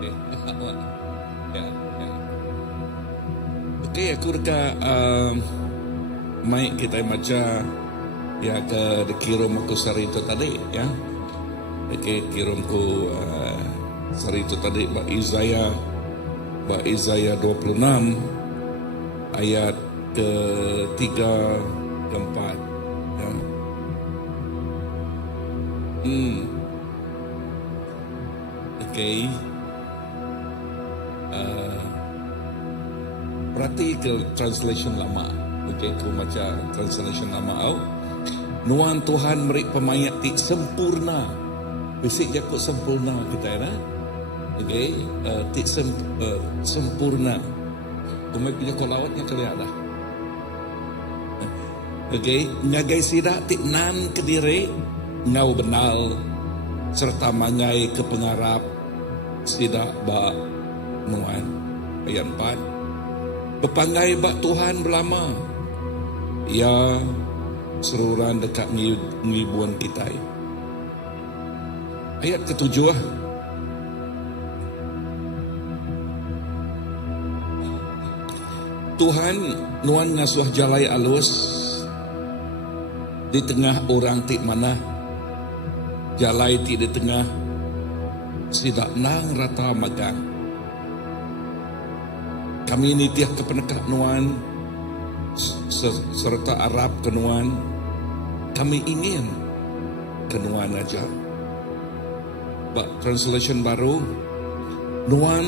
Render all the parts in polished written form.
Okay. Ya, ya. Okay, aku dekat mic kita baca ya ke dikirim aku sari itu tadi ya. Okay, kirimku sari itu tadi Isaiah 26 ayat ke-3 ke-4 ya. Okay. Berarti ke translation lama. Okay, aku baca translation lama. Nuan Tuhan merik pemayat ti sempurna. Bisik jakut sempurna kita ya. Okay, ti sempurna. Kumai punya kolawatnya kelihatan dah. Okay, ngagai sidak ti nan kediri ngau benal serta mangai ke pengarap sidak ba nuan ayat 4. Bepangai bak Tuhan belama ia seruran dekat ngibuan kita. Ayat ke-7 Tuhan nuan ngasuh jalai alus di tengah orang tik mana jalai tik di tengah sidak nang rata magang. Kami ini tiap kepenekak nuan serta Arab kenuan. Kami ingin kenuan aja. Translation baru, nuan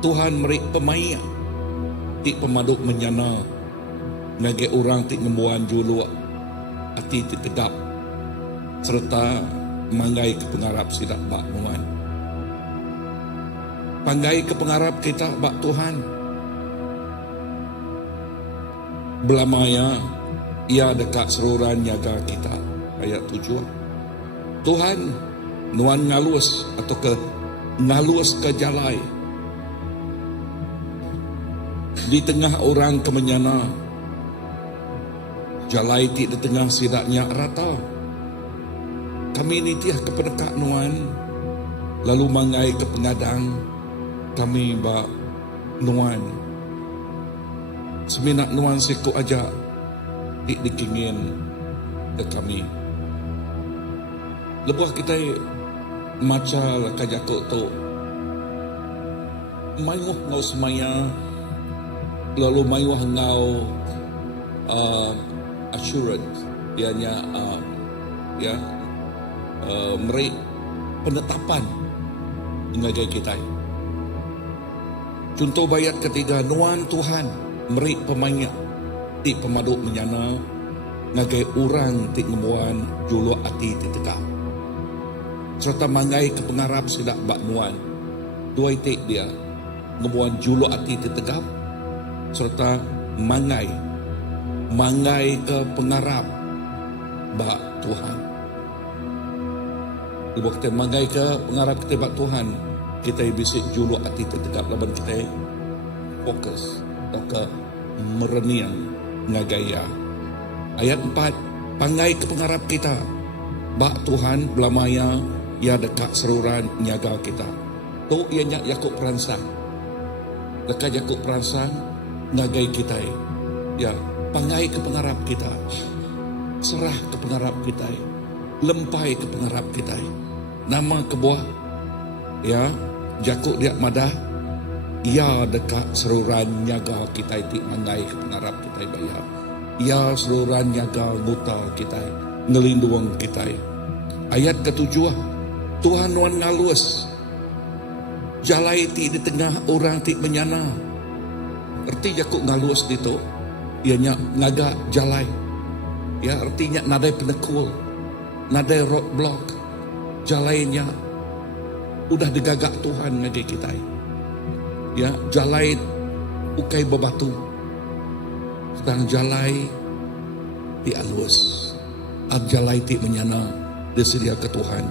Tuhan merik pemaya tik pemaduk menyana ngage orang tik ngembuan julu ati tik tegap serta manggai ke pengarap sidak bak nuan. Panggai ke pengarap kita bak Tuhan. Belamaya ia dekat seruran nyaga kita. Ayat 7. Tuhan nuan ngalus atau ke ngalus ke jalai di tengah orang kemenyana. Jalai ti di tengah sidaknya rata. Kami ini tiah ke penekak nuan lalu mangai ke pengadang. Kami bak nuan seminak nuan siku aja dikingin ke kami. Lebuh kita maca kajakuk tu mayuh ngau semaya lalu mayuh ngau assurance ianya meri penetapan ngagai kita. Contoh bayat ketiga, nuan Tuhan meri pemanya ti pemaduk menyana ngagai orang ti ngemuan julu ati ti tegak serta mangai ke pengarap sidak bak nuan dua itik dia ngemuan julu ati ti tegak serta mangai ke pengarap bak Tuhan. Ibu kita mangai ke pengarap kita bak Tuhan, kita bisik julu ati tegap laban kita fokus atau ke merenian ngagaya. Ayat 4, pangai ke pengarap kita bak Tuhan belamaya ia dekat seruran nyaga kita. Tu ia nyak Yakub peransang dekat Yakub peransang ngagai kita. Ya, pangai ke pengarap kita, serah ke pengarap kita, lempai ke pengarap kita. Nama kebuah ya Jakuk dia madah ia dekat seruran nyaga kita itik mangai ke pengarap kita bayar. Ia seruran nyaga nguta kita ngelindung kita. Ayat ke-7 Tuhan nuan ngalus jalai ti di tengah orang ti menyana. Erti Jakuk ngalus itu ianya ngaga jalai. Ya artinya nadai penekul, nadai roadblock. Jalainya udah digagak Tuhan ngage kita. Ya, jalai ukai bebatu. Sedang jalai di alus. Jalai ti menyana disedia ke Tuhan.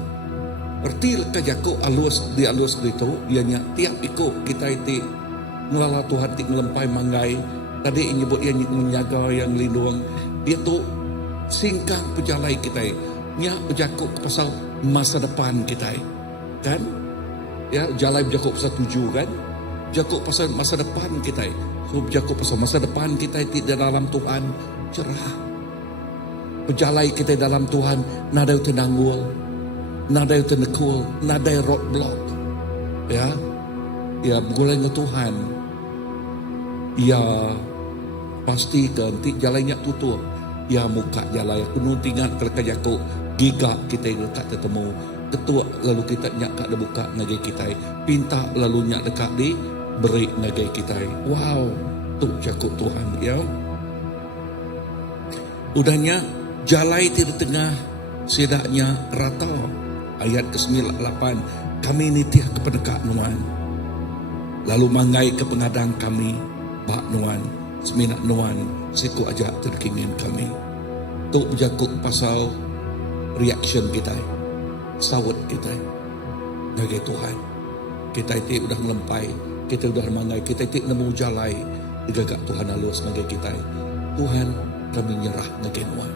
Erti leka Jakub alus di alus itu, ianya tiap ikut kita itu ngelala Tuhan ti ngelempai manggai. Tadi nyebut ia menjaga yang lindung. Dia tu singkang pejalai kita. Nya Jakub pasal masa depan kita. Kan? Ya, jalai berjakut pasal tuju kan. Jakut pasal masa depan kita. So berjakut pasal masa depan kita tidak dalam Tuhan cerah. Berjalai kita dalam Tuhan nadai tenanggul, nadai tenekul, nadai roadblock. Ya, ya bergulai dengan Tuhan. Ya pastikan ti jalannya tutup. Ya muka jalan penuh tinggal kalau jakut gigak kita dekat ketemu. Ketua lalu kita nyak kak ada buka ngagai kita. Pinta lalu nyak dekat di beri ngagai kita. Wow, tu jakut Tuhan ya. Udahnya jalai di tengah sedaknya rata. Ayat ke-9-8, kami nitiah ke pendekat nuan. Lalu mangai ke pengadang kami, bak nuan, seminak nuan, siku ajak terkingin kami. Tu berjakut pasal reaction kita. Sawat kita ngagai Tuhan. Kita itu udah melempai, kita udah mangai, kita itu nemu jalai digagak Tuhan halus ngagai kita. Tuhan, kami nyerah ngagai nuan.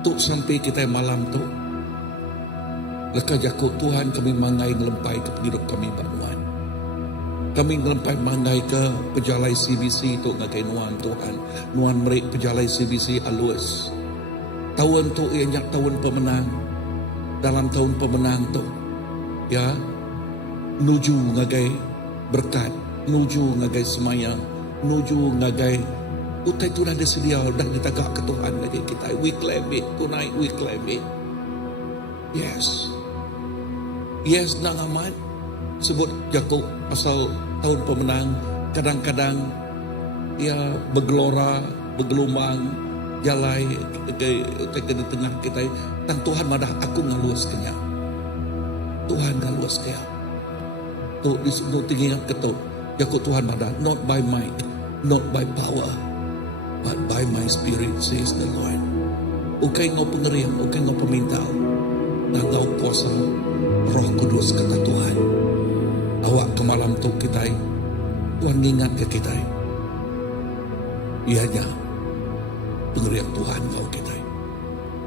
Tu sampai kita malam tu leka jakut Tuhan kami mangai ngelempai ke hidup kami banuan. Kami ngelempai mangai ke pejalai CBC tu ngagai nuan Tuhan. Nuan merik pejalai CBC halus. Tahun tu ia nyak tahun pemenang. Dalam tahun pemenang tu, ya, nuju ngagai berkat, nuju ngagai semayang, nuju ngagai utai tu dah sedia, dah ditagak ke Tuhan lagi kita. We claim it, tonight we claim it. Yes, yes nang amat sebut Yakub pasal tahun pemenang. Kadang-kadang ya bergelora, bergelombang. Jalai ke tengah kita dan Tuhan madah aku ngaluas kenya. Tuhan ngaluas kaya. Tu disebut tinggi ketut. Jakut Tuhan madah not by might, not by power, but by my spirit says the Lord. Ukai ngau pengerian, ukai ngau pemintal. Dan ngau kuasa Roh Kudus kata Tuhan. Awak ke malam tu kita Tuhan ingat ke kita. Ianya pengerian Tuhan ngau kita.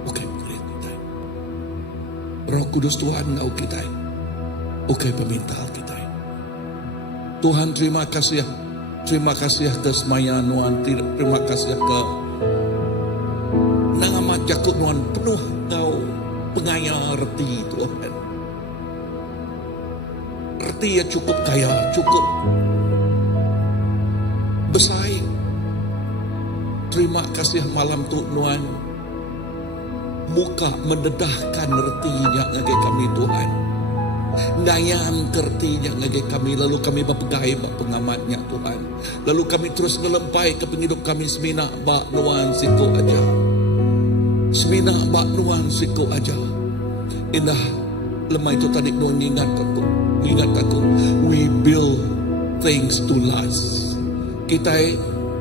Okey pengerian kita. Roh Kudus Tuhan ngau kita. Okey pemintal kita. Tuhan terima kasih. Terima kasih ke semaya nuan. Terima kasih ke nangamat jakut nuan penuh ngau pengaya reti Tuhan. Reti ya cukup kaya, cukup besar. Terima kasih malam tu nuan muka mendedahkan retinya ngagai kami Tuhan. Dayan kertinya ngagai kami. Lalu kami berpegai bak pengamatnya Tuhan. Lalu kami terus melempai ke penghidup kami semina bak nuan siku aja. Semina bak nuan siku aja. Indah lemah itu tadi nuan ingat aku. We build things to last. Kita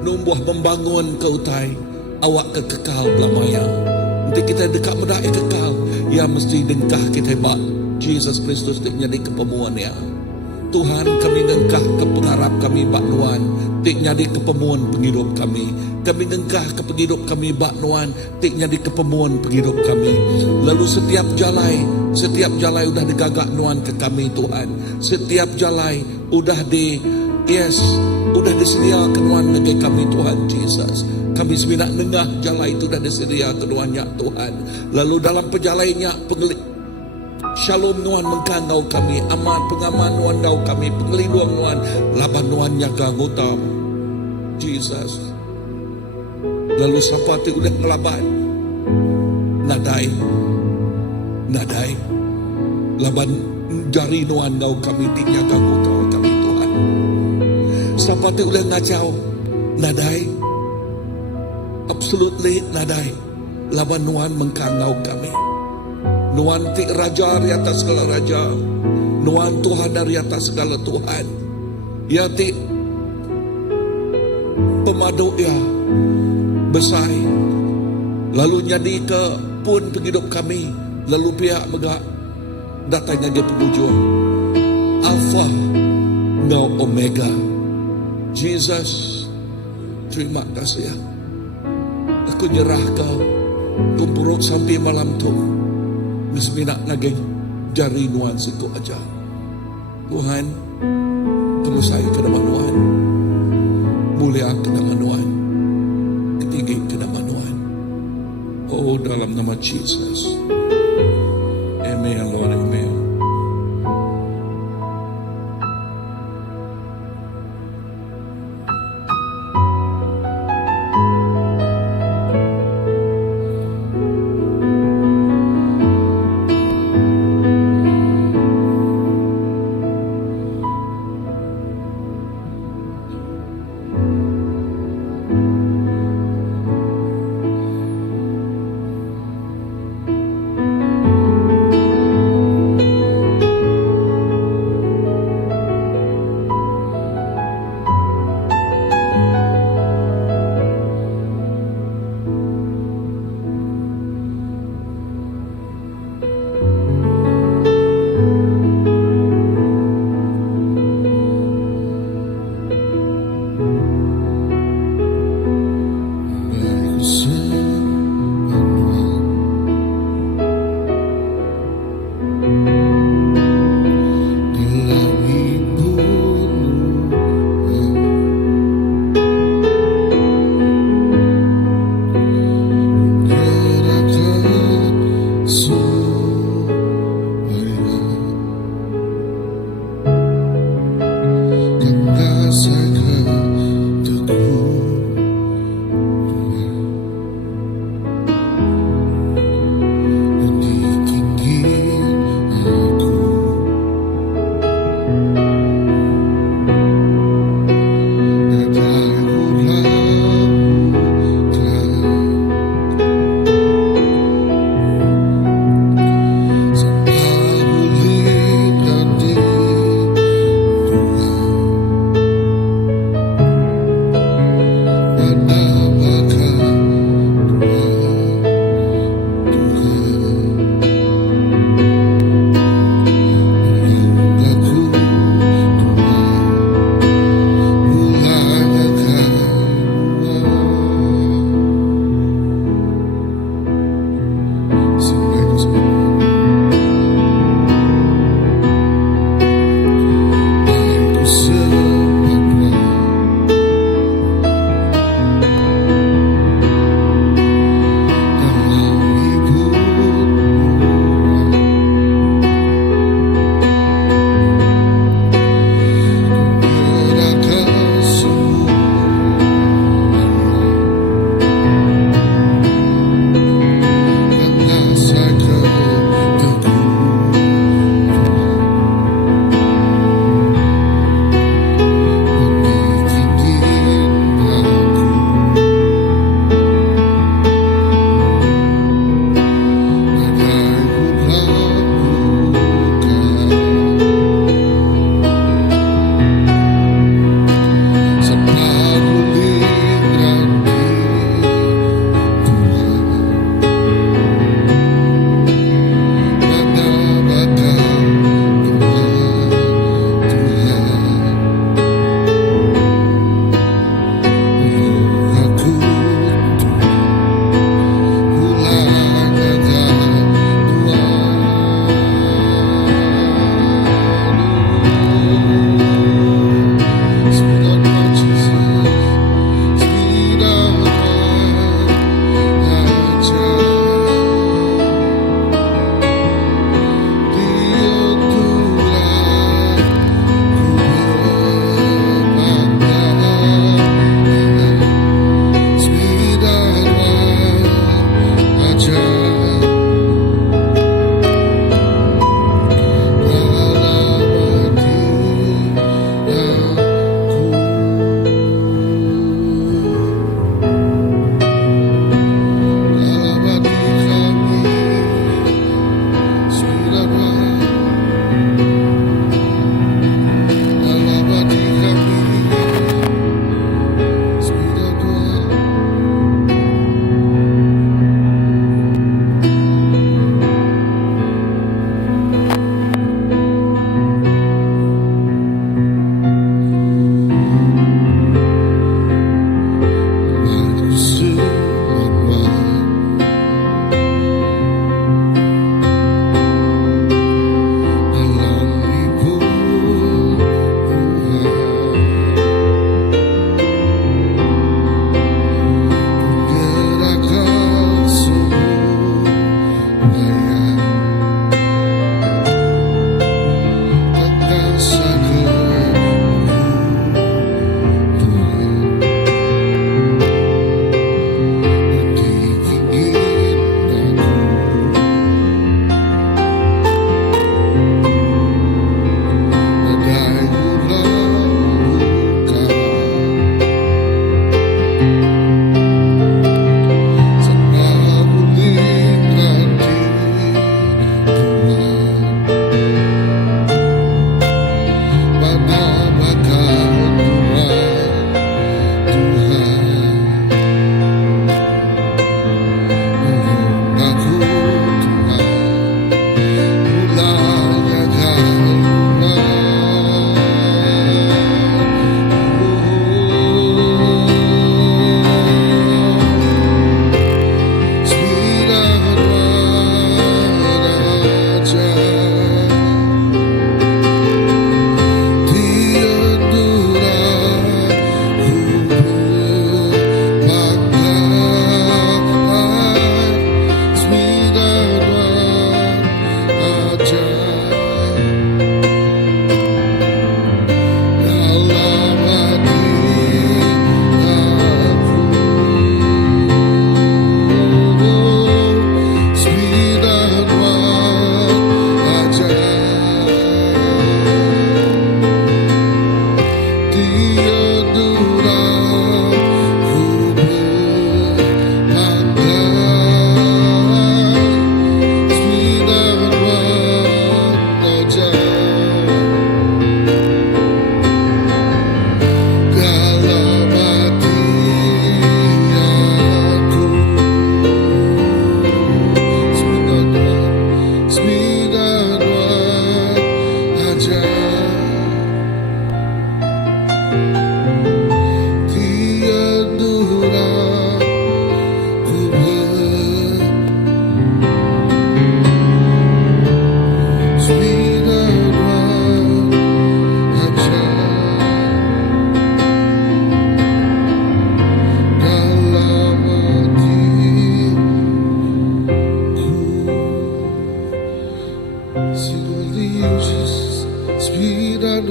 numbuh membangun ke utai awak kekal belamaya. Nanti kita dekat medai kekal. Ya mesti dengkah kita bak Jesus Kristus jadi kepemuan ya. Tuhan kami dengkah ke pengharap kami bak nuan. Tik jadi kepemuan penghidup kami. Kami dengkah ke penghidup kami bak nuan. Tik jadi kepemuan penghidup kami. Lalu setiap jalai udah digagak nuan ke kami Tuhan. Setiap jalai udah udah disediakan nuan negeri kami Tuhan Jesus. Kami sebenarnya nengah jalai itu dah disediakan nuannya Tuhan. Lalu dalam pejalainya Shalom nuan mengkandau kami, aman pengaman nuan dau kami, pengelindung nuan, laban nuan nyaga ngutam Jesus. Lalu sapati udah ngelaban nadai laban jari nuan dau kami di nyaga ngutam kami Tuhan. Sapati udah ngacau nadai, absolutely nadai, laban nuan mengkandau kami. Nuan ti raja di atas segala raja. Nuan Tuhan dari atas segala Tuhan. Ya ti pemadu ya besar. Lalu jadi ke pun penghidup kami. Lalu pihak megak datangnya ke penghujung. Alpha now Omega. Jesus, terima kasih ya. Aku nyerah kau. Kumpuruk sampai malam tu. Bismillah ngagai jari nuan siku aja. Tuhan, kamusayo ka namanuan. Mulia ka namanuan. Katigay ka namanuan. O dalam nama Jesus. Amen, Lord, amen.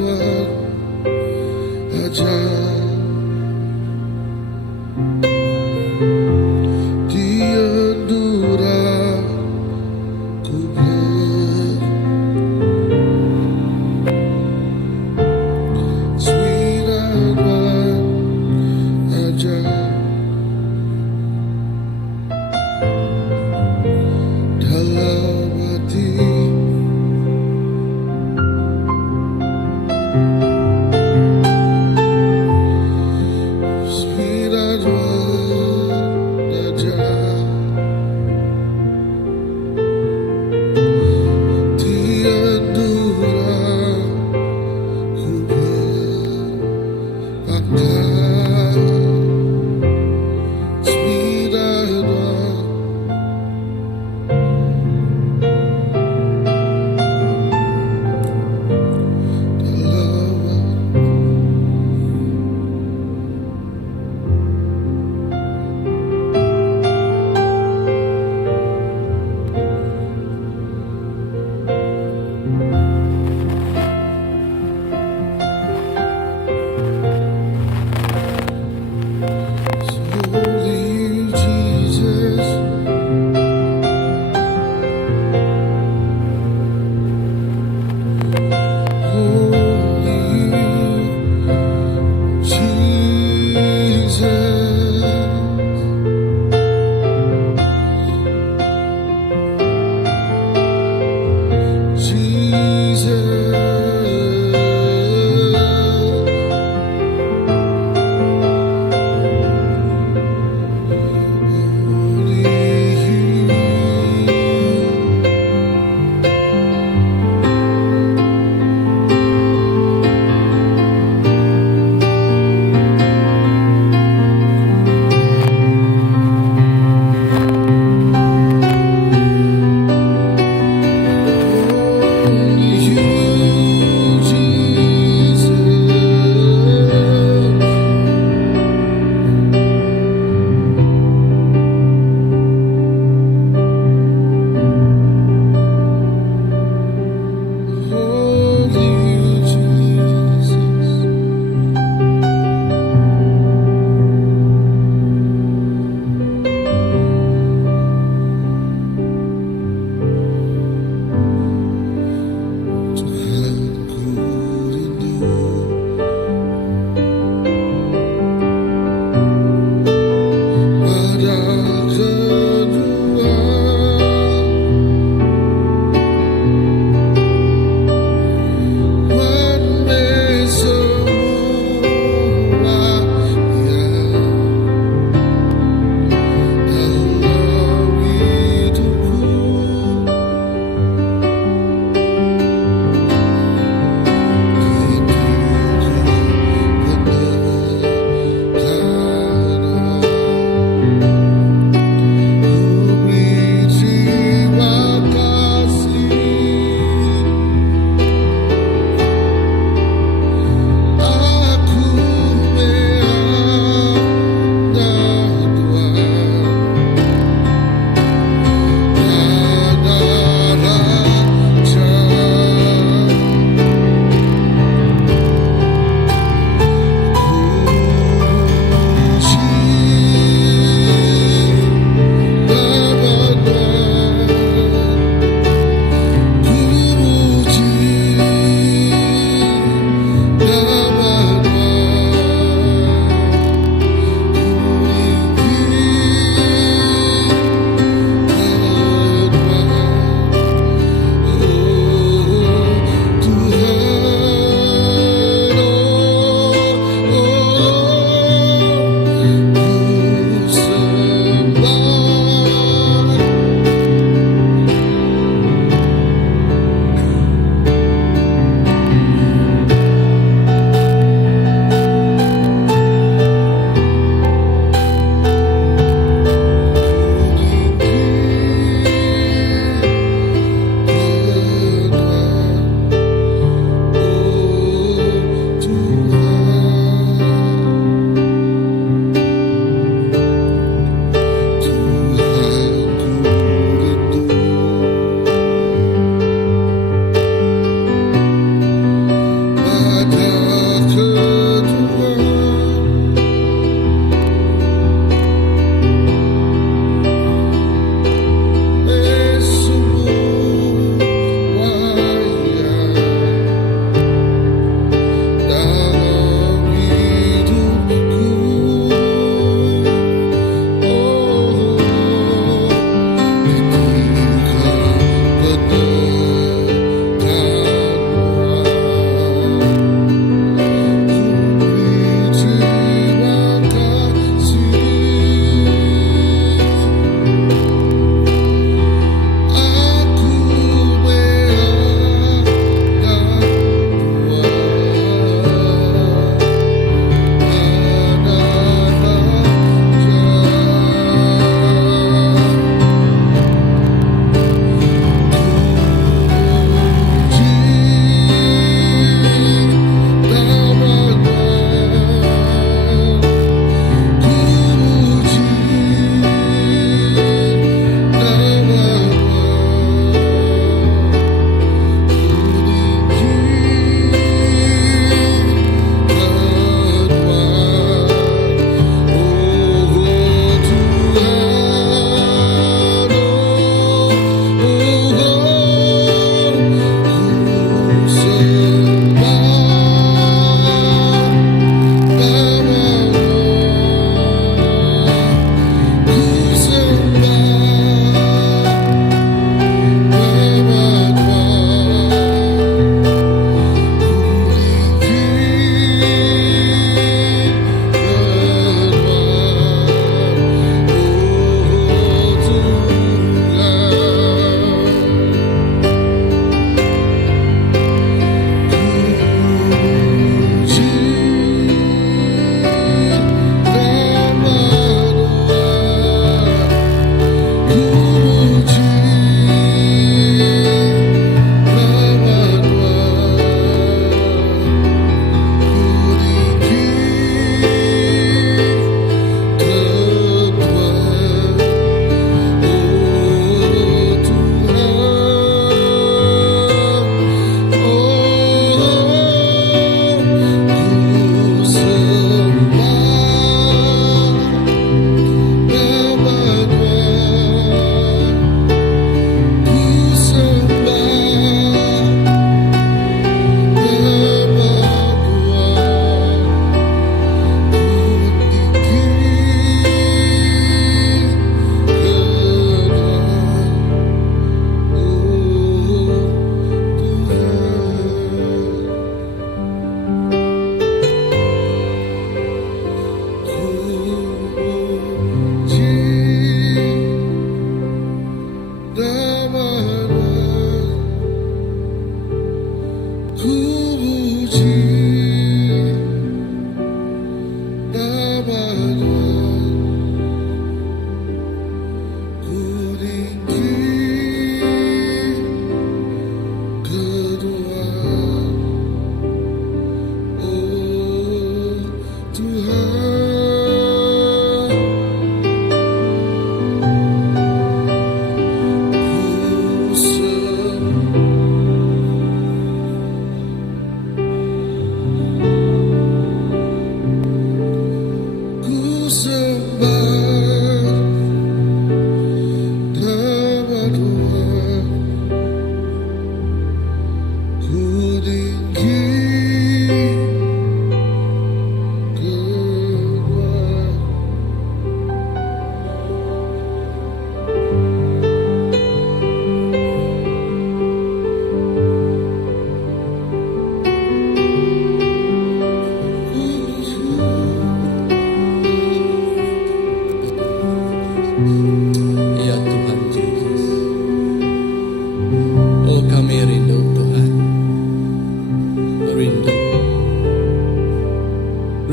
Tuhan ajaib. Dia Nura ku bersuara ajaib dalam hati.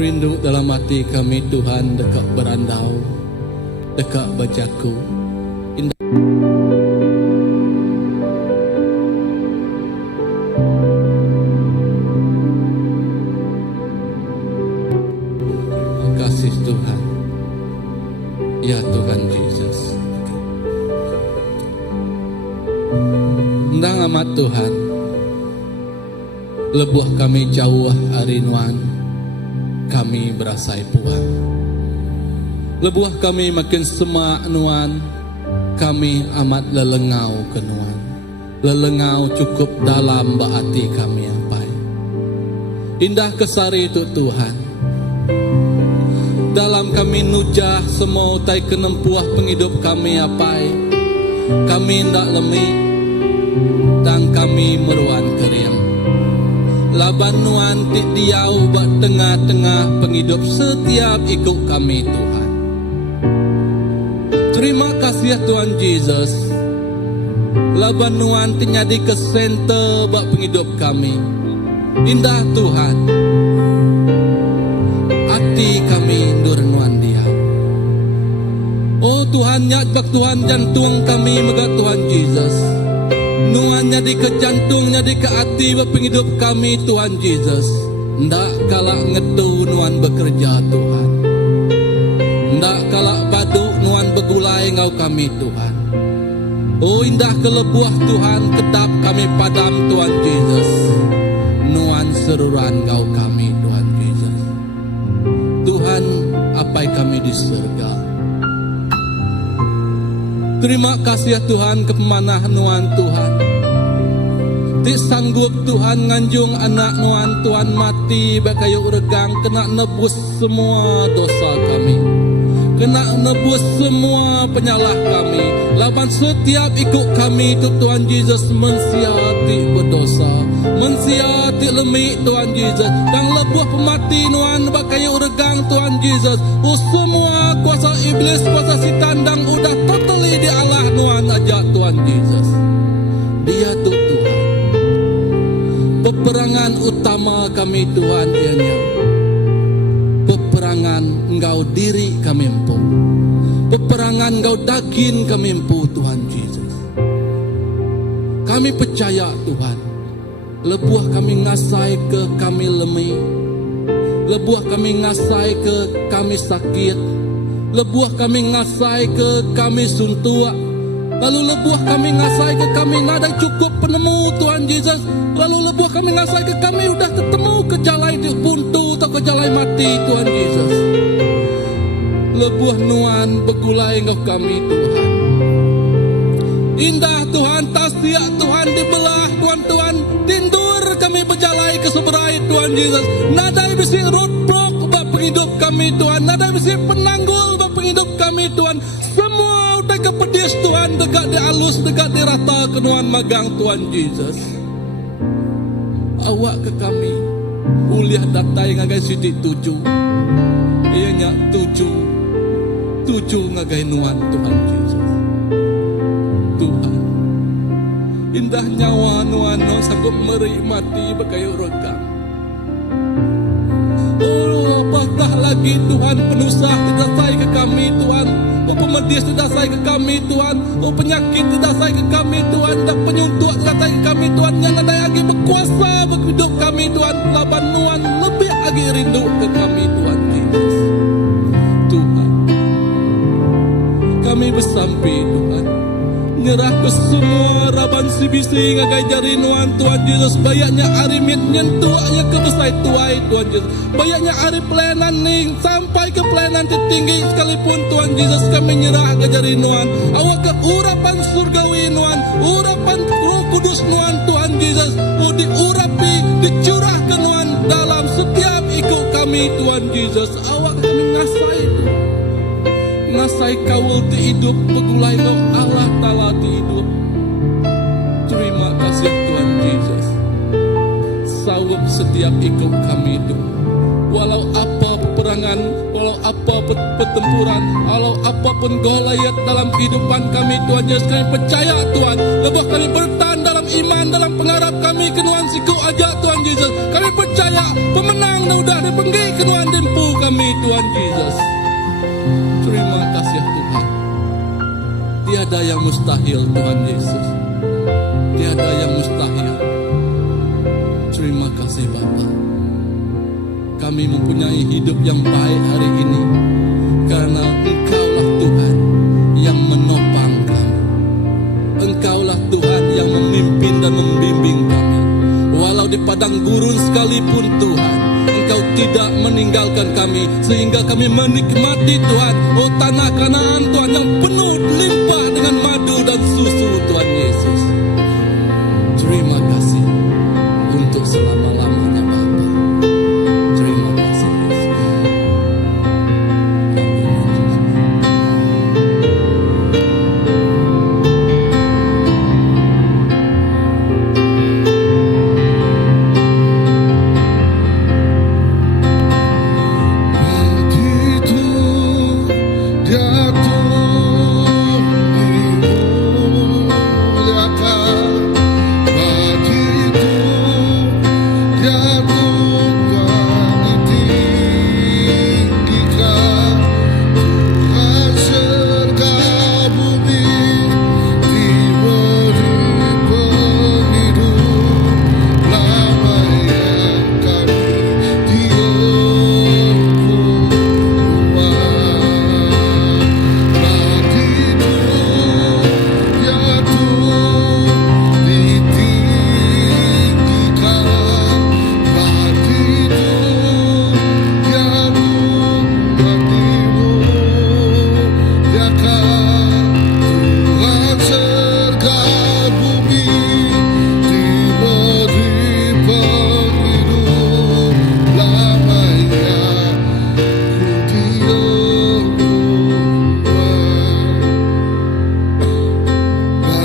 Rindu dalam hati kami Tuhan, dekat berandau, dekat berjaku. Terima kasih Tuhan. Ya Tuhan Yesus. Ndang amat Tuhan. Lebuh kami jauh arinuan, kami berasai puang. Lebuh kami makin semak nuan, kami amat lelengau kenuan. Lelengau cukup dalam hati kami ampai. Indah kesari itu Tuhan. Dalam kami nujah semua utai kenempuah penghidup kami apai. Kami ndak lemik, dan kami meruan keriam. Laban nuan ti diau bak tengah-tengah penghidup setiap ikut kami Tuhan. Terima kasih Tuhan Yesus. Laban nuan ti nyadi ke center bak penghidup kami. Indah Tuhan. Hati kami ndur nuan dia. Oh Tuhan nyak bak Tuhan jantung kami megat Tuhan Yesus. Nuannya di ke jantungnya di ke hati penghidup kami Tuhan Yesus. Ndak kalak ngedu nuan bekerja Tuhan. Ndak kalak badu nuan begulai ngau kami Tuhan. Oh indah kelebuah Tuhan, kedap kami padam Tuhan Yesus. Nuan seruran ngau kami Tuhan Yesus. Tuhan apai kami di surga. Terima kasih ya Tuhan kepemanah nuan Tuhan. Ti sanggup Tuhan nganjung anak nuan Tuhan mati bakayu regang, kena nebus semua dosa kami, kena nebus semua penyalah kami. Laban setiap ikut kami itu Tuhan Yesus mensiati berdosa, mensiati lemik Tuhan Yesus. Dan lebuh pemati nuan bakayu regang Tuhan Yesus. Semua kuasa iblis, kuasa setan dan udah totally di Allah nuan aja Tuhan Yesus. Dia tu Tuhan. Peperangan utama kami Tuhan ianya peperangan engkau diri kami empu. Peperangan engkau daging kami empu Tuhan Yesus. Kami percaya Tuhan. Lebuah kami ngasai ke kami lemih. Lebuah kami ngasai ke kami sakit. Lebuah kami ngasai ke kami suntua. Lalu lebuah kami ngasai ke kami nadang cukup penemu Tuhan Yesus. Lalu lebuah kami ngasai ke kami udah ketemu ke jalai di buntu atau ke jalai mati Tuhan Yesus. Lebuah nuan begulai engkau kami Tuhan. Indah Tuhan, tasya Tuhan dibelah Tuhan tindur kami berjalai ke seberai Tuhan Yesus. Nadai bisi roadblock bak penghidup kami Tuhan. Nadai bisi penanggul bak penghidup kami Tuhan. Semua udah kepedis Tuhan, dekat di alus, dekat di rata kenuan magang Tuhan Yesus. Awak ke kami uliah data yang ngagai sidik 7. Ianya 7 ngagai nuan Tuhan Yesus. Tuhan indah nyawa nuan no sanggup menikmati bakayu regang. Oh apakah lagi Tuhan penusah tidak say ke kami Tuhan. Oh pemedis tidak say ke kami Tuhan. Oh penyakit tidak say ke kami Tuhan. Dan penyuntuk tidak say ke kami Tuhan. Yang ada lagi berkuasa hidup kami Tuhan. Laban nuan lebih lagi rindu ke kami Tuhan Yesus. Tuhan kami bersampai Tuhan. Nyerah ke semua raban si bisi ngagai jari nuan Tuhan Yesus. Bayaknya arimit nyentuaknya ke besai tuai Tuhan Yesus. Bayaknya ari pelayanan ning sampai ke pelayanan tertinggi sekalipun Tuhan Yesus kami nyerah ke jari nuan. Awak ke urapan surgawi nuan, urapan Roh Kudus nuan Tuhan Yesus. Oh diurapi, dicurah ke nuan dalam setiap ikut kami Tuhan Yesus. Awak kami ngasai ngasai kawul ti hidup begulai ngau Allah Ta'ala ti hidup. Terima kasih Tuhan Yesus. Sawup setiap ikut kami itu. Walau apa peperangan, walau apa pertempuran, walau apapun golayat dalam kehidupan kami Tuhan Yesus, kami percaya Tuhan. Lebuh kami bertahan dalam iman, dalam pengharap kami kenuan siku aja Tuhan Yesus. Kami percaya pemenang dah udah dipenggi kenuan dempu kami Tuhan Yesus. Terima kasih Tuhan. Tiada yang mustahil Tuhan Yesus. Tiada yang mustahil. Terima kasih Bapa. Kami mempunyai hidup yang baik hari ini karena Engkaulah Tuhan yang menopang kami. Engkaulah Tuhan yang memimpin dan membimbing kami. Walau di padang gurun sekalipun Tuhan, Engkau tidak meninggalkan kami sehingga kami menikmati Tuhan, oh tanah Kanaan Tuhan yang penuh limpah dengan madu dan susu Tuhan Yesus. Terima kasih untuk selama-lamanya Bapa. Terima kasih Yesus.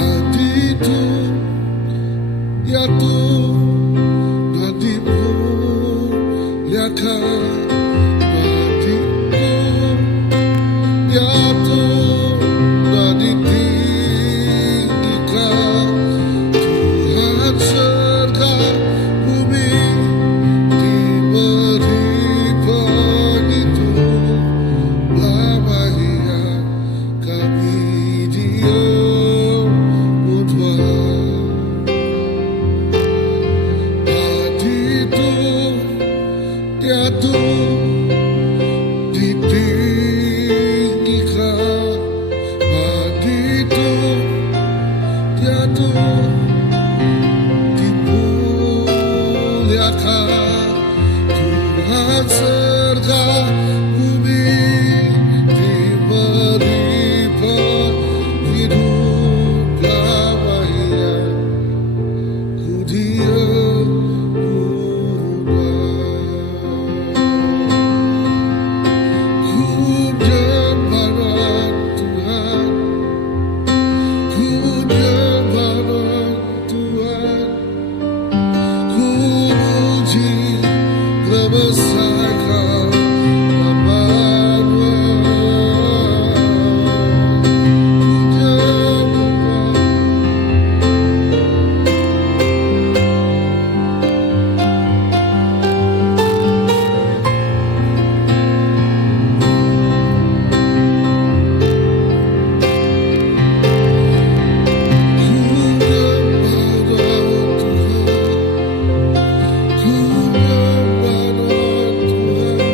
Begitu dia dimuliakan, begitu dia ditinggikan. Tuhan surga bumi diberi penghidup lama yang kami Tuhan surga bumi diberi penghidup lama yang ku diam ku nyembah Tuhan, ku nyembah Tuhan, ku puji terbesarkan nama-Mu. Ku nyembah Tuhan, ku nyembah Tuhan.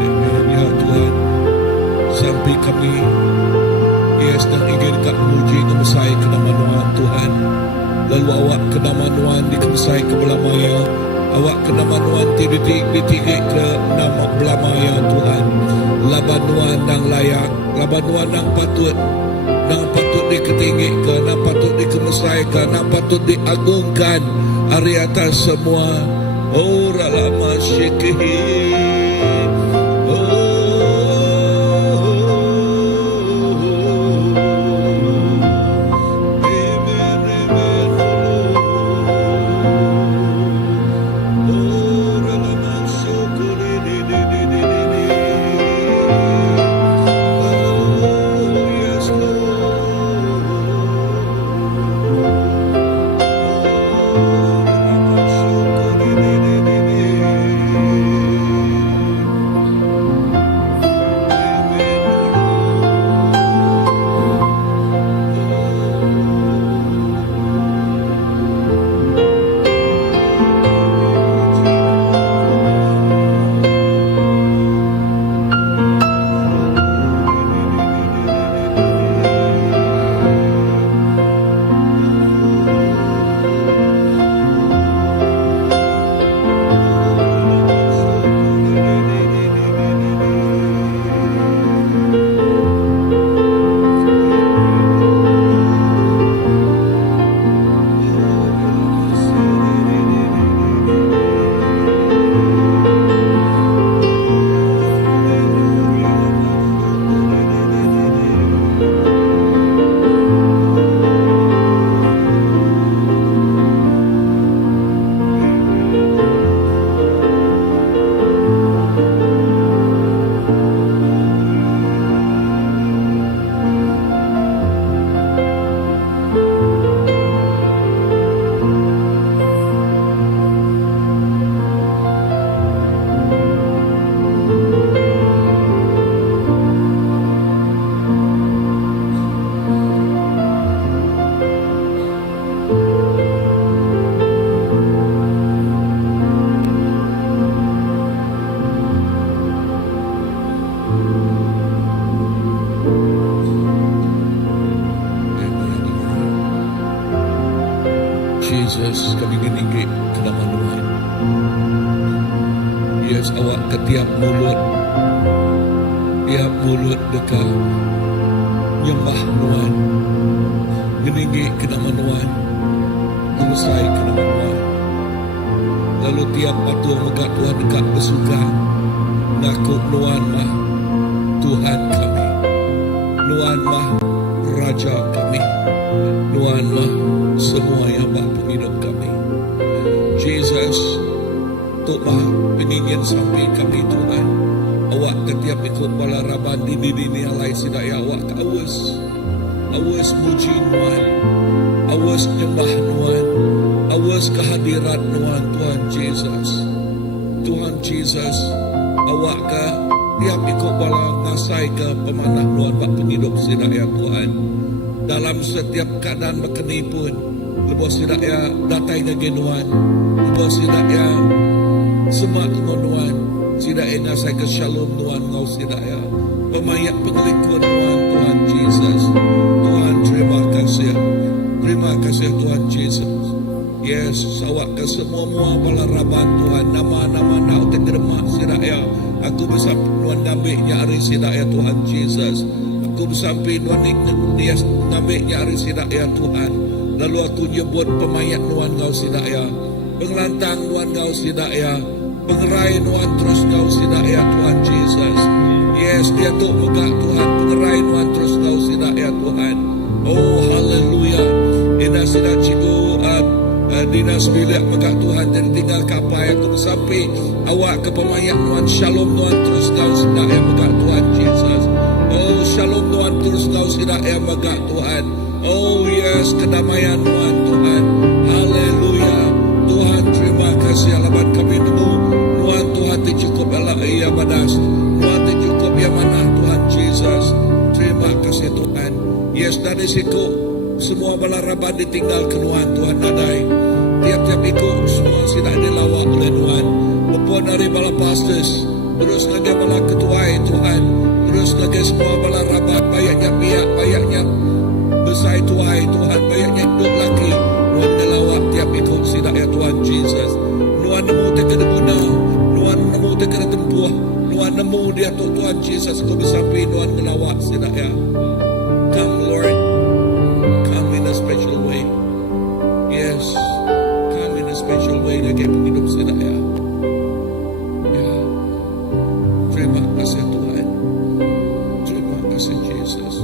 Amen ya Tuhan. Sampai kami yes dan ingin kat muji kemasai kenamanuan Tuhan. Lalu awak kenamanuan dikemsai ke belamaya. Awak kenamanuan ditigik ke nama belamaya Tuhan. Labanuan yang layak, labanuan yang patut diketinggikan, yang patut dikemesaikan, yang patut diagungkan hari atas semua. Oh ralama syekihi. Jesus, kami ginigi kedamanuan. Yes, awak ke tiap mulut dekat nyembah nuan, ginigi kedamanuan, selesai kedamanuan. Lalu tiap patuh megak Tuhan dekat bersuka, ngaku nuan mah Tuhan kami, nuan mah Raja kami, nuan mah semua yang bah penghidup kami. Jesus, Tuk mah peningin sampai kami Tuhan. Awak ketiap ikut bala raban di dini alai sidaya awak ke awas muji nuan, awas nyembah nuan, awas kehadirat nuan Tuhan Jesus. Tuhan Jesus, awak ke tiap ikut bala ngasai ke pemanah nuan bak penghidup sidaya Tuhan. Dalam setiap keadaan berkeni pun, lepas sidaya datai ke nuan, lepas sidaya semak nuan, sidaya ngasai ke shalom nuan ngau sidaya. Pemayak pengelikun nuan Tuhan Jesus. Tuhan terima kasih Tuhan Jesus. Yes, awak ke semua bala raban Tuhan, nama-nama nak terima sidaya. Aku bisa nuan ngambilnya hari sidaya Tuhan Jesus. Aku bersampai nuan dia ngambilnya hari sidaya Tuhan. Lalu aku nyebut pemayak nuan ngau sidaya, pengelantang nuan ngau sidaya, pengerai nuan terus ngau sidaya Tuhan Jesus. Yes, dia tu muka Tuhan, pengerai nuan terus ngau sidaya Tuhan. Oh haleluya. Ina sida cikgu dinas bilik muka Tuhan, dan tinggal kapai aku bersampai awak ke pemayak nuan shalom nuan terus ngau sidaya muka Tuhan Jesus. Oh shalom nuan terus ngau sidaya muka Tuhan. Oh yes, kedamaian nuan Tuhan. Haleluya. Tuhan terima kasih alamat kami nemu nuan Tuhan cukup ala ia badas, nuan cukup ia mana Tuhan Jesus. Terima kasih Tuhan. Yes, dari siku semua bala raban ditinggal ke nuan Tuhan nadai. Tiap-tiap ikut semua tidak dilawak oleh Tuhan. Maupun dari bala pastors, terus lagi bala ketuai Tuhan, terus lagi semua bala raban, banyaknya pihak, banyaknya besar tuai Tuhan, banyaknya hidup lagi. Nuan dilawak tiap ikut tidak ya Tuhan Jesus. Nuan nemu tekada guna, nuan nemu tekada tempuh, nuan nemu dia Tuhan Jesus. Kau bisa pergi nuan dilawak tidak ya. Come Lord, come in a special way. Yes, come in a special way. Dia kayak hidup tidak ya. Ya, terima kasih Tuhan. Terima kasih Jesus.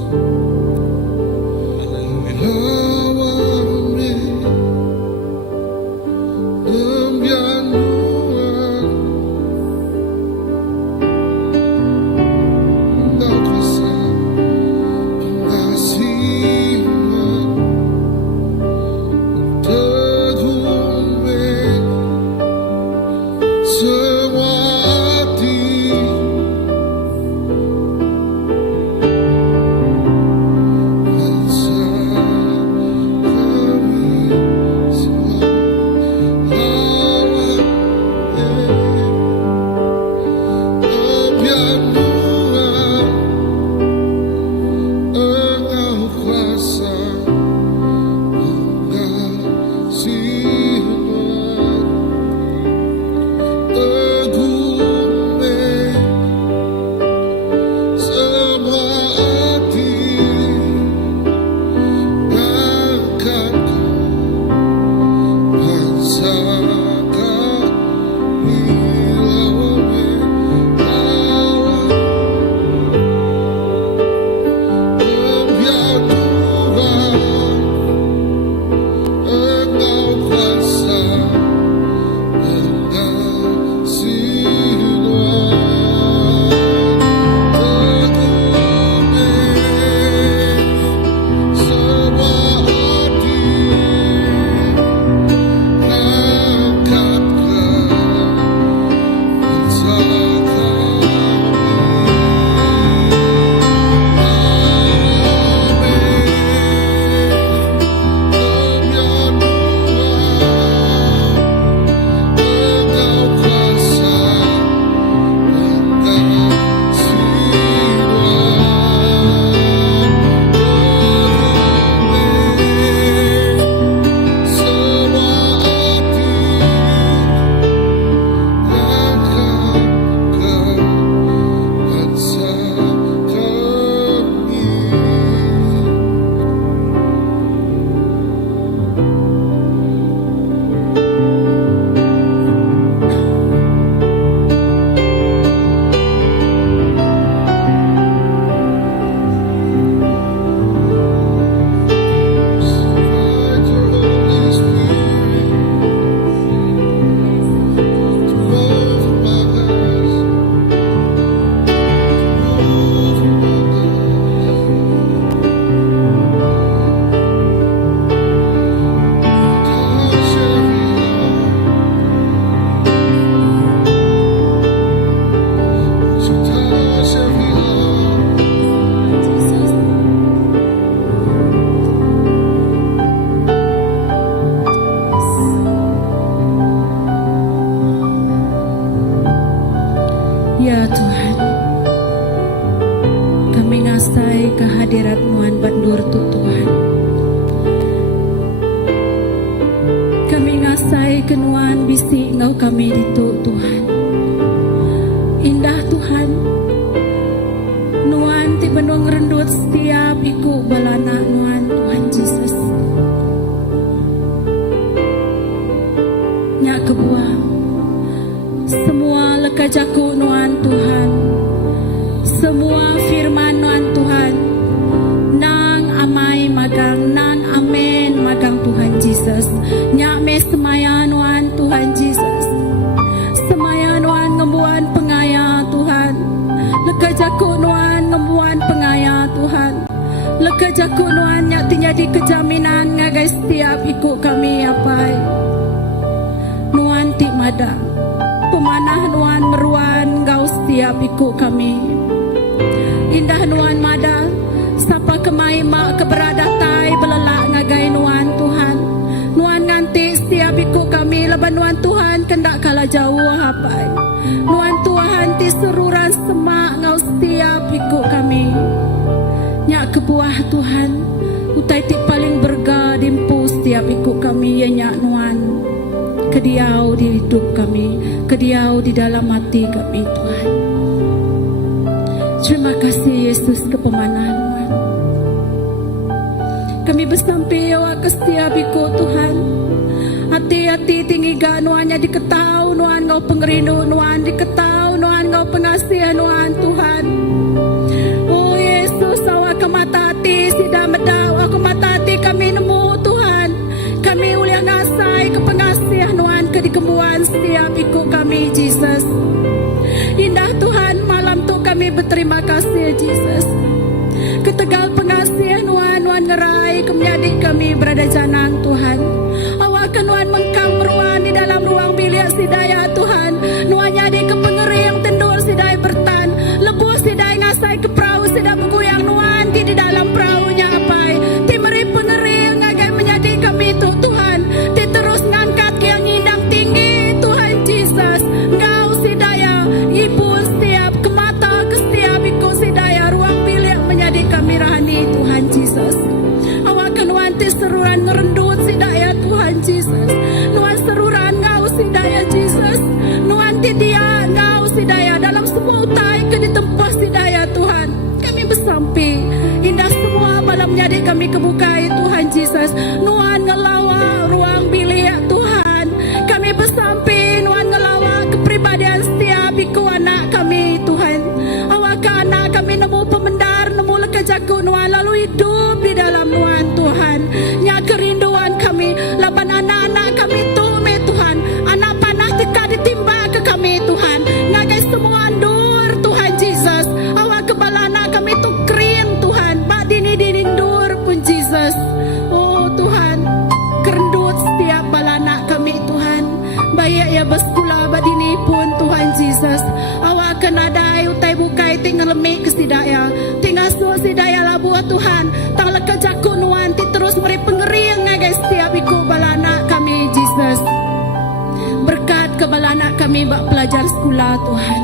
ngasai kenuan bisi Engkau kami itu Tuhan. Indah Tuhan, nuan ti benung rendut setiap iku balana nuan Tuhan Yesus. Nyak kebuah semua lekajaku nuan Tuhan, semua firman nuan Tuhan, nang amai magang, nang amen magang Tuhan Yesus. Nyak me semaya nuan Tuhan Yesus, semaya nuan ngembuan pengaya Tuhan, lekajaku nuan ngembuan pengaya Tuhan, lekajaku nuan nyak tinyadi kejaminan ngagai setiap ikut kami apai. Nuan ti mada pemanah nuan meruan ngau setiap ikut kami. Indah nuan mada sapa kemai mak keberadatai belelak ngagai nuan Tuhan. Nuan nganti setiap ikut kami leban nuan Tuhan kendak kala jauh hapai. Nuan Tuhan ti seruran semak ngau setiap ikut kami. Nyak kebuah Tuhan utai ti paling berga dimpu setiap ikut kami ya nyak nuan. Kediau di hidup kami, kediau di dalam hati kami Tuhan. Terima kasih Yesus kepemanan Tuhan. Kami bersampai awak ke setiap ikut Tuhan. Hati-hati tinggi gak nuannya diketahu nuan ngau pengerindu nuan diketahu nuan ngau pengasih nuan Tuhan. Oh Yesus awak ke mata hati sidah medau aku mata hati kami nemu Tuhan. Kami ulia ngasai ke pengasih nuan ke dikembuan setiap ikut kami Jesus. Indah Tuhan malam tu kami berterima kasih Jesus. Ketegal pengasih nuan ngerai kemenjadi kami berada janang Tuhan. Awak nuan mengkang meruan di dalam ruang bilik sidaya Tuhan. Nuan jadi ke pengering tendur sidai bertan. Lebu sidai ngasai ke perahu sidai bergoyang nuan di dalam perahunya apai. Timeri pengering ngagai menjadi kami tu Tuhan. Diterus ngangkat yang indang tinggi Tuhan Jesus. Engkau sidaya ibu setiap kemata ke setiap ikut sidaya ruang bilik menjadi kami rahani Tuhan Jesus. Awak nuan ti seruran ngerendut sidaya Tuhan Jesus. Nuan seruran ngau sidaya Jesus. Nuan ti dia ngau sidaya dalam semua utai ke di tempat sidaya Tuhan. Kami bersampai indah semua malam menjadi kami kebukai Tuhan Jesus. Nuan ngelawa ruang bilik Tuhan. Kami bersampai nuan ngelawa kepribadian setiap iku anak kami Tuhan. Awak anak kami nemu pemendar nemu lekejaku nuan lalu hidup di dalam nuan Tuhan. Nya kerinduan kami laban anak-anak kami tu me Tuhan. Anak panah teka ditimba ke kami Tuhan. Ngagai semua andur Tuhan Jesus. Awak kebalana kami tu kering Tuhan. Bak dini dur pun Jesus. Oh Tuhan, kerendut setiap balana kami Tuhan. Bayak ya bersekolah bak dini pun Tuhan Jesus. Awak kenadai utai bukai tinggal lemik ke sidaya. Tinggal suah sidaya lah buat Tuhan. Tang lekejaku nuan ti terus beri pengering ngagai setiap ikut balana kami Jesus. Berkat kebalana kami bak pelajar sekolah Tuhan.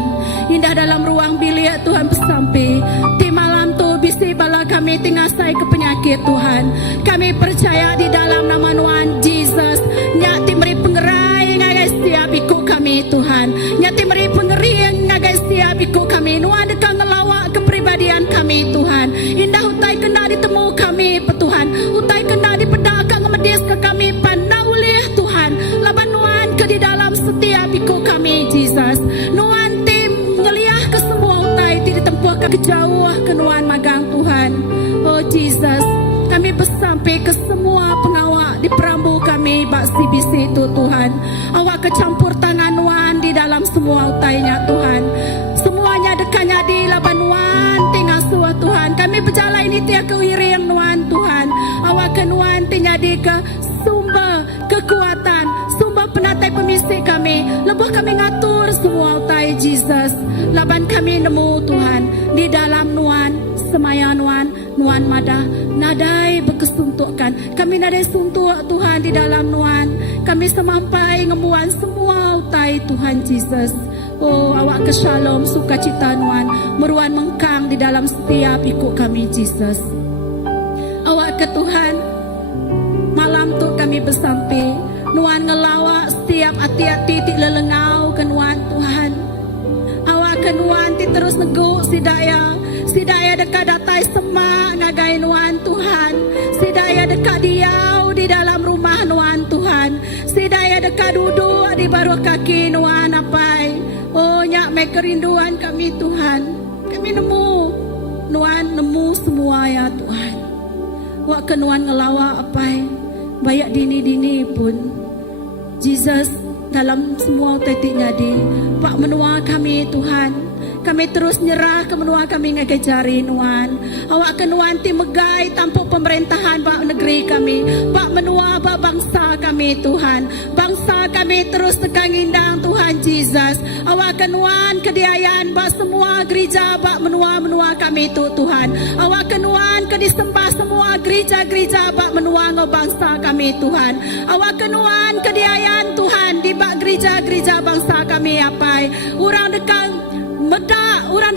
Indah dalam ruang bilik Tuhan bersampai. Di malam tu bisi bala kami tinggal say ke penyakit Tuhan. Kami percaya di dalam nama nuan Jesus. Nyati beri pengerai ngagai setiap ikut kami Tuhan. Nyati beri pengering ngagai setiap ikut kami. Nuan dekang ngelawak kepribadian kami Tuhan. Indah utai kena ditemu kami Tuhan. Utai kena dipedakang medis ke kami pandang oleh Tuhan. Laban nuan ke di dalam setiap ikut kami Jesus. Nuan tim nyeliah ke semua utai ti ditempuh ke jauh ke nuan magang Tuhan. Oh Jesus, kami bersampai ke semua pengawak di perambu kami bak CBC itu Tuhan. Awak kecampur tangan nuan di dalam semua utainya Tuhan. Semuanya dekanya di laban nuan tinggal suah Tuhan. Kami berjalan ini tiap kewiring nuan Tuhan. Awak ke nuan tinggal di ke sumber kekuatan, sumber penatai pemisik kami. Lebuh kami ngatur semua utai Jesus. Laban kami nemu Tuhan di dalam nuan semaya nuan mada nadai berkesuntukkan. Kami nadai suntuk Tuhan di dalam nuan. Kami semampai ngemuan semua utai Tuhan Jesus. Oh awak ke shalom sukacita nuan meruan mengkang di dalam setiap ikut kami Jesus. Awak ke Tuhan malam tu kami bersampai nuan ngelawa Hati-hati ti lelengau kenuan Tuhan. Awak kenuan ti terus neguk si daya dekat datai semak ngagai nuan Tuhan. Si daya dekat diau di dalam rumah nuan Tuhan. Si daya dekat duduk di baru kaki nuan apai. Oh nyak me kerinduan kami Tuhan. Kami nemu semua ya Tuhan. Wak kenuan ngelawa apai. Bayak dini-dini pun Jesus dalam semua titik ngadi. Pak menua kami Tuhan. Kami terus nyerah ke menua kami ngajari nuan. Awak kenuan ti megai tampuk pemerintahan bak negeri kami. Bak menua bak bangsa kami Tuhan. Bangsa kami terus tekan indang Tuhan Jesus. Awak kenuan kediayan bak semua gereja bak menua kami tu Tuhan. Awak kenuan ke disembah semua gereja-gereja bak menua ngau bangsa kami Tuhan. Awak kenuan kediayan Tuhan di bak gereja-gereja bangsa kami apai. Orang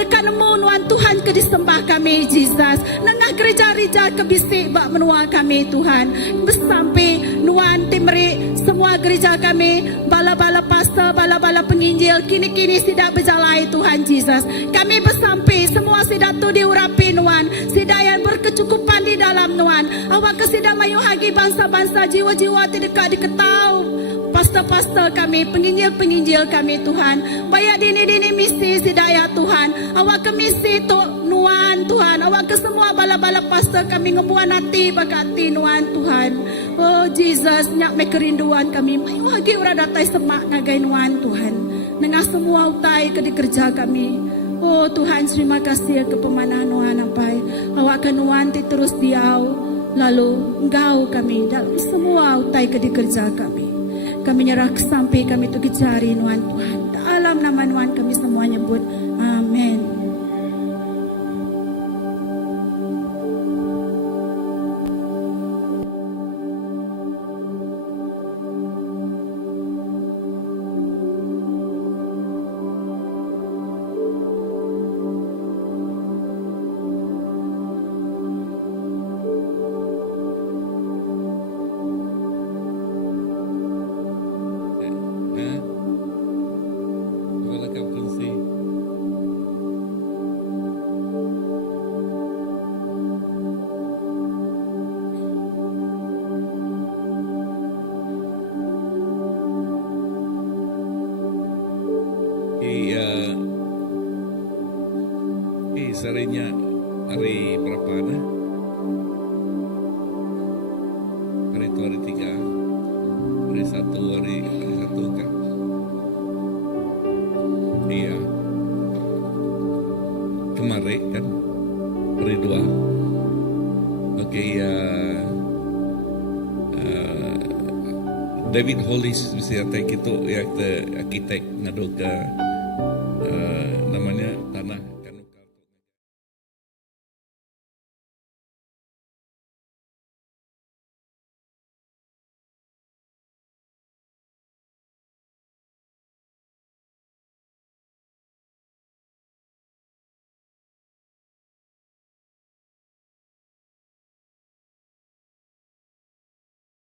dekat nemu nuan Tuhan ke disembah kami Jesus. Nengah gereja-gereja ke bisik bak menua kami Tuhan. Bersampai nuan timri semua gereja kami. Bala-bala pastor, bala-bala penginjil kini-kini tidak berjalai Tuhan Jesus. Kami bersampai semua sidak tu diurapi nuan. Sidak yang berkecukupan di dalam nuan. Awak kesidak mayu hagi bangsa-bangsa jiwa-jiwa tidak diketahui. Pastor-pastor kami, penginjil-penginjil kami Tuhan. Bayak dini-dini misi sidaya Tuhan. Awak ke misi tu nuan Tuhan. Awak ke semua bala-bala pastor kami ngebuan hati bakati nuan Tuhan. Oh Jesus, nyak me kerinduan kami. Mayu hagi ura datai semak ngagai nuan Tuhan. Nengah semua utai ke dikerja kami. Oh Tuhan, terima kasih ke pemanah nuan apai. Awak ke nuan ti terus diau. Lalu engkau kami dalam semua utai ke dikerja kami. Kami nyerah sampai kami tu kecari nuan Tuhan. Dalam nama nuan kami semua nyebut. Amin. Sarinya hari berapa nah? Hari itu hari 3, hari 1 kan? Iya. Kemarin kan hari 2. Oke ya. David Hollis bisa itu ya arsitek ngaduk namanya tanah